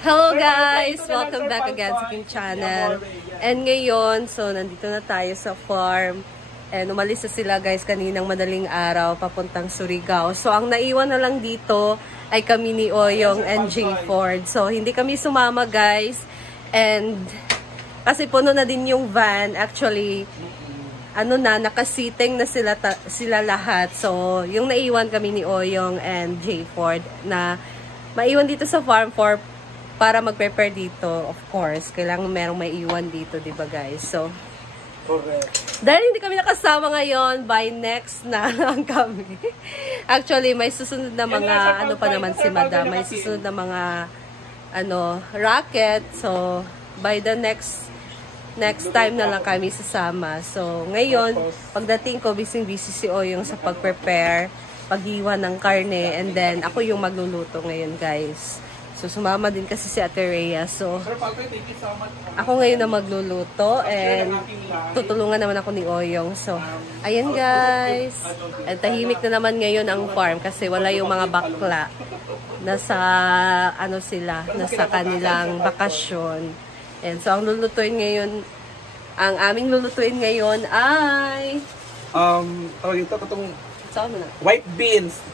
Hello guys! Welcome back again sa aking channel. And ngayon, so nandito na tayo sa farm. And umalis na sila guys kaninang madaling araw papuntang Surigao. So ang naiwan na lang dito ay kami ni Oyong and J. Ford. So hindi kami sumama guys. And kasi puno na din yung van. Actually, nakasitting na sila lahat. So yung naiwan kami ni Oyong and J. Ford na maiwan dito sa farm para mag-prepare dito, of course. Kailangan merong maiwan dito, di ba guys? So, correct. Dahil hindi kami nakasama ngayon, by next na lang kami. Actually, may susunod na mga, pa naman si Madam, may susunod na mga, racket. So, by the next time na lang kami sasama. So, ngayon, pagdating ko, busy si Oyong sa pag-prepare, pag-iwan ng karne, and then, ako yung magluluto ngayon, guys. So, sumama din kasi si Ate Rhea. So, ako ngayon na magluluto and tutulungan naman ako ni Oyong. So, ayan guys. At tahimik na naman ngayon ang farm kasi wala yung mga bakla. Nasa, nasa kanilang bakasyon. And so, ang aming lulutuin ngayon ay tawag ito, white beans.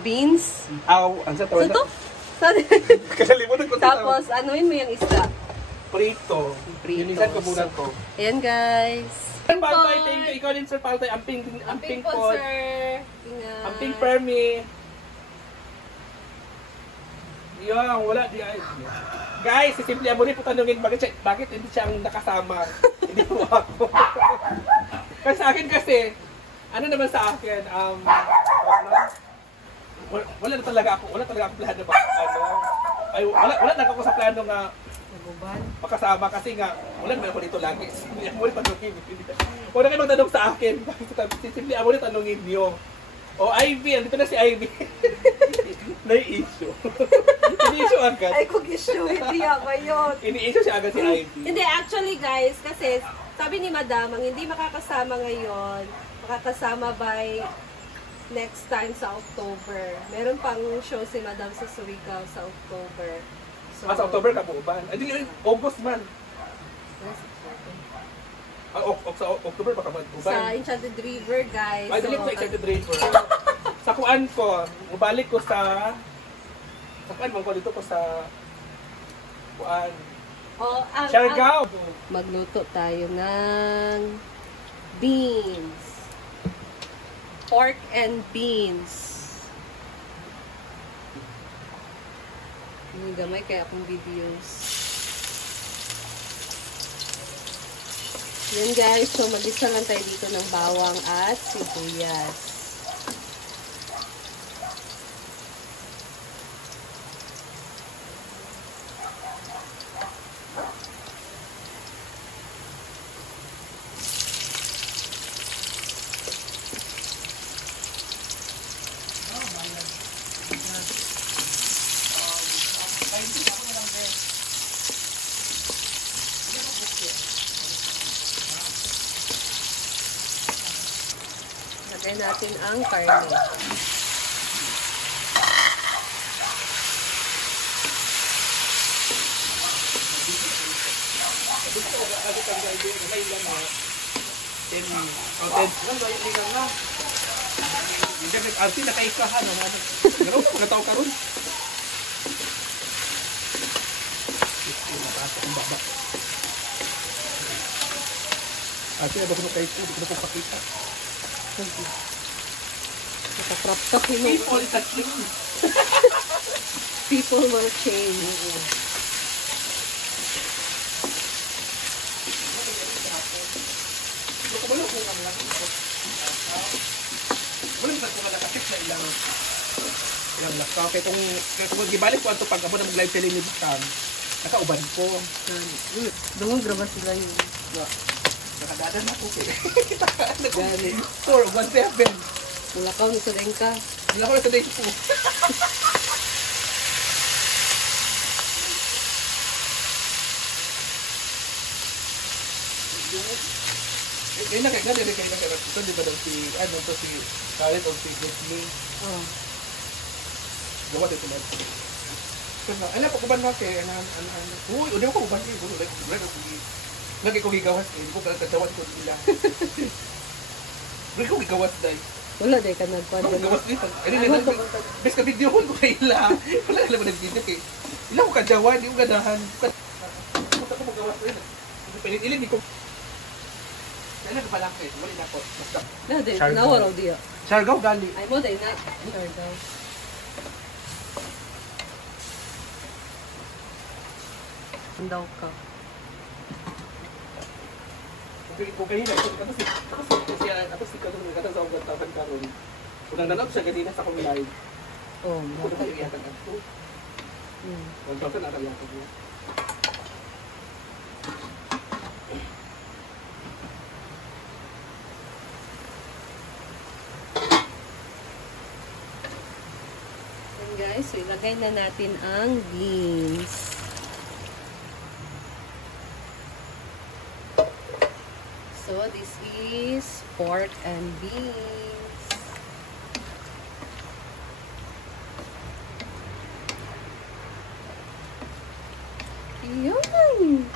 Beans? Ano sa tawag ito? Kasalimutan ko. Tapos, anuin mo yung isda? Prito. Yunisan ko muna to. Ayan, guys. Sir Paltay, thank you. Ikaw din, Sir Paltay. Ang pink po, sir. Ang pink permi. Yung, wala. Guys, si Simply Amore po tanungin, bakit hindi siya ang nakasama? Hindi po ako. Kasi sa akin kasi, naman sa akin, wala talaga ako plano wala na ako sa plano nga makasama kasi nga wala naman ako dito lagi. Simply Amore tanungin. Wala kayo magtanong sa akin. Simply Amore tanungin niyo. O Ivy, andito na si Ivy. Nai-issue. Ini-issue agad. Ay, kung issue, hindi ako yun. Ini-issue siya agad si Ivy. Hindi, actually guys, kasi sabi ni Madam, ang hindi makakasama ngayon, makakasama by next time sa October. Meron pang show si Madam sa Surigao sa October. So, sa October ka po ba? Ay, di August man. Sa October baka mag-uban. Sa Enchanted River, guys. Ay, dili ko sa Enchanted River. Sa kuan ko, mabalik ko sa kuan ko dito ko sa kuan. Siargao. Magluto tayo ng beans. Pork and beans. Hindi gamay kaya akong videos. Yan guys, so mag-isa lang tayo dito ng bawang at sibuyas. Lagay natin ang karne. Arti na kaikahan garo nataw karon. Arti na ba kuno kaiko dito ko pakita. Nakakrap-krap yun. People is a change. People will change. Ilang lakaw. Kaya kung gibalik ko ito pag abo na mag-live selling ni Bukam, nakauban ko. Dungog graba sila yun. Nakadadan ako eh. 417. Mulakaw ni Sudeng ka. Mulakaw ni Sudeng po. Kaya na kaya ito di ba daw si Khaled o si Disney? Gawa dito na. ka na. Alam, pagkuban nga kay, uy, hindi mo pagkuban kayo. Lagi ko gigawas eh. Hindi ko kalagkadawas ko nila. Lagi ko gigawas dahil. Wala dahil ka nagpad. Gigawas dito. Bes ka video ko kay ila. Wala ka naman nag-video kay. Ila ko kadyawan, hindi ko gadahan. Punta ko magawas rin. Pilit-ilit, hindi ko. Kailan ka palang kayo? Wala na ako. Nawaraw diya. Siargao gali. Ay mo dahil na. Siargao. Andaw ka. Kung kanina, tapos si Kadong nagkatang sa ugat tapan karon. Kung nananap siya ganina sa akong live. Oh, kung tayo iyatan ako. 1,000 na kaya ko. And guys, so ilagay na natin ang beans. So, this is pork and beans. Yun!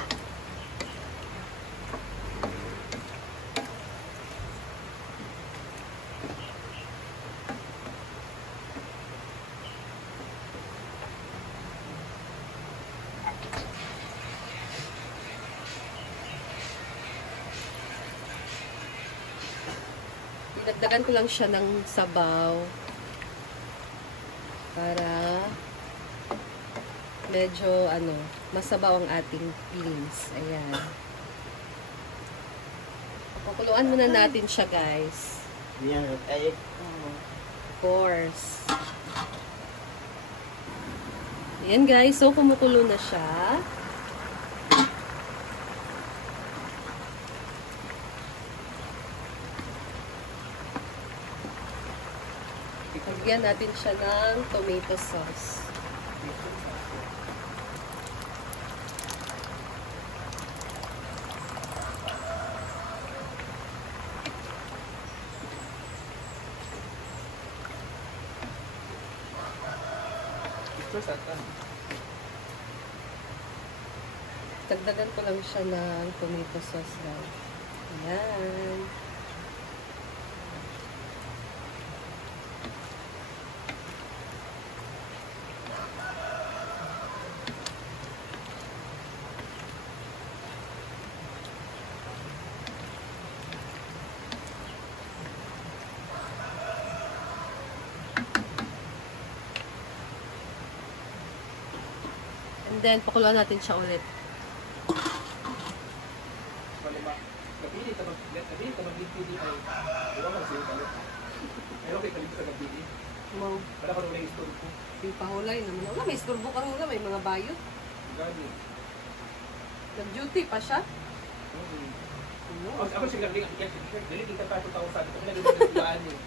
Dinagdagan ko lang siya ng sabaw para medyo masabaw ang ating beans. Ayan. Pakuluan muna natin siya, guys. Yan, ay. Of course. Ayan, guys. So, kumukulo na siya. Lagyan natin siya ng tomato sauce. Dagdagan ko lang siya ng tomato sauce lang. Ayan. And then, pakuluan natin siya ulit. Wow. Yung pahulay naman. Wala, may isturbo ka nga. May mga bayot. Nag-duty pa siya? Ako siya dili kita pa 2,000. Ito pinag-ulaan niyo.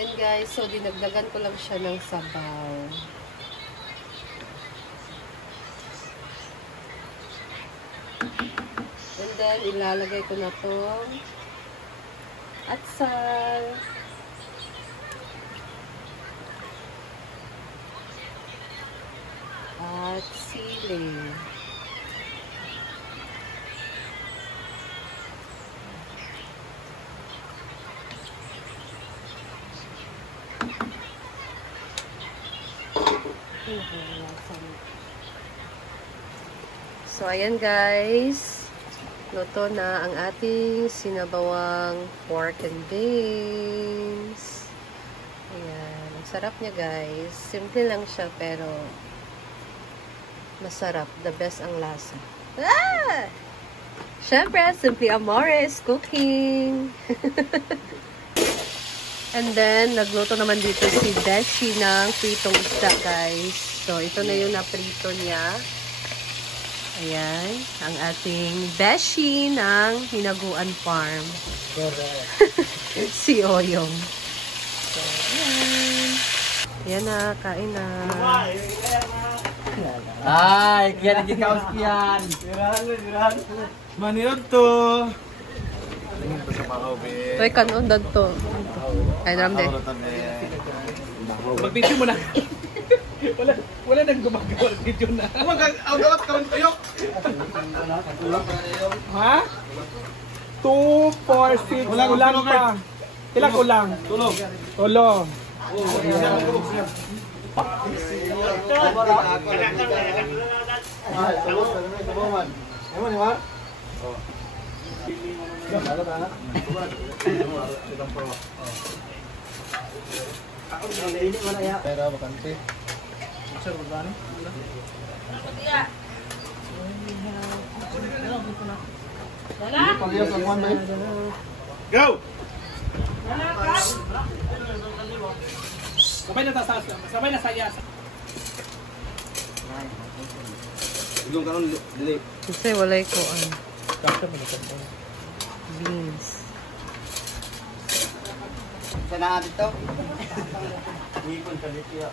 Yan guys, so dinagdagan ko lang siya ng sabaw. And then, ilalagay ko na itong atsal. At sili. So, ayan guys. Luto na ang ating sinabawang pork and beans. Ayan. Ang sarap niya guys. Simple lang siya pero masarap. The best ang lasa. Ah! Siyempre, Simply Amores cooking. And then, nagluto naman dito si Beshi ng pritong isda, guys. So, ito na yung naprito niya. Ayan, ang ating beshi ng Hinaguan Farm. Si Oyong. So, ayan. Ayan na, kain na. Ay, kaya nagkikaos kiyan. Maniyon to. Uy, kanon dad to. Ay, naramde. Mag-video mo na. wala nang gumagawa ng video na. Mag-out ka rin kayo. Ha? 2, 4, 6. Kulang pa. Ilang kulang? Tulog. Tulog. Pero bakante. Go! Sabay na saya. Ilong karon dili. Kasi walay ko beans. Sana dito. Ipon sa dito.